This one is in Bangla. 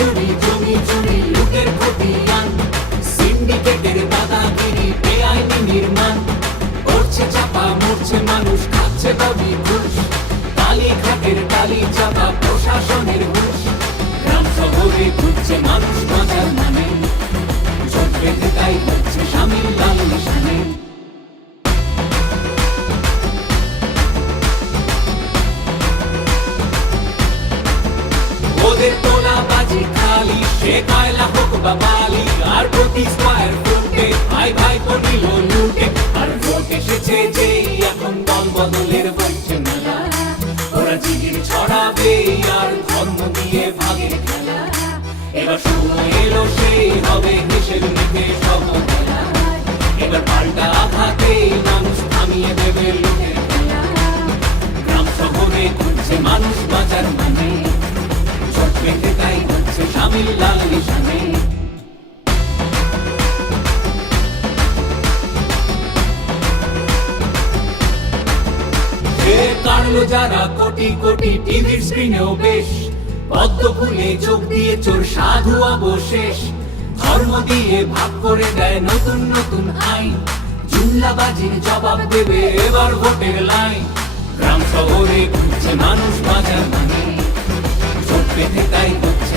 চুরি জমি চুরি লুটের খতিয়ান, সিন্ডিকেটের দাদাগিরি বেআইনি নির্মাণ, করছে চাপা মরছে মানুষ খাচ্ছে দাবি ঘুষ, কালীঘাটের টালি চাপা প্রশাসনের হুঁশ, গ্রাম শহরে ঘুরছে মানুষ বাঁচার মানে, চোখ বেঁধে তাই হচ্ছে শামিল লাল নিশানে। ওদের তোলা বাজি খালি, সে কয়লা হোক বা বালি, আর প্রতি স্কয়ার ফুটে ভাই ভাই নিল লুটে। আর ভোট এসেছে যেই এখন দল বদলের বইছে মেলা, ওরা জিগির ছড়াবে আর ধর্ম দিয়ে ভাগের খেলা। এবার সময় এলো সেই হবে দেশের মুখে সহবেলা, এবার পাল্টা আঘাতে মানুষ থামিয়ে দেবে লুটের খেলা। গ্রাম শহরে ঘুরছে মানুষ বাঁচার মানে, চোখ বেঁধে তাই হচ্ছে শামিল লাল নিশানে। কাটলো যারা কোটি কোটি টিভির স্ক্রিনেও বেশ, পদ্ম ফুলে চোখ দিয়ে চোর সাধু অবশেষ, ধর্ম দিয়ে ভাগ করে দেয় নতুন নতুন আইন, জুমলাবাজির জবাব দেবে এবার ভোটের লাইন। গ্রাম শহরে ঘুরছে মানুষ বাঁচার মানে, চোখ বেঁধে তাই হচ্ছে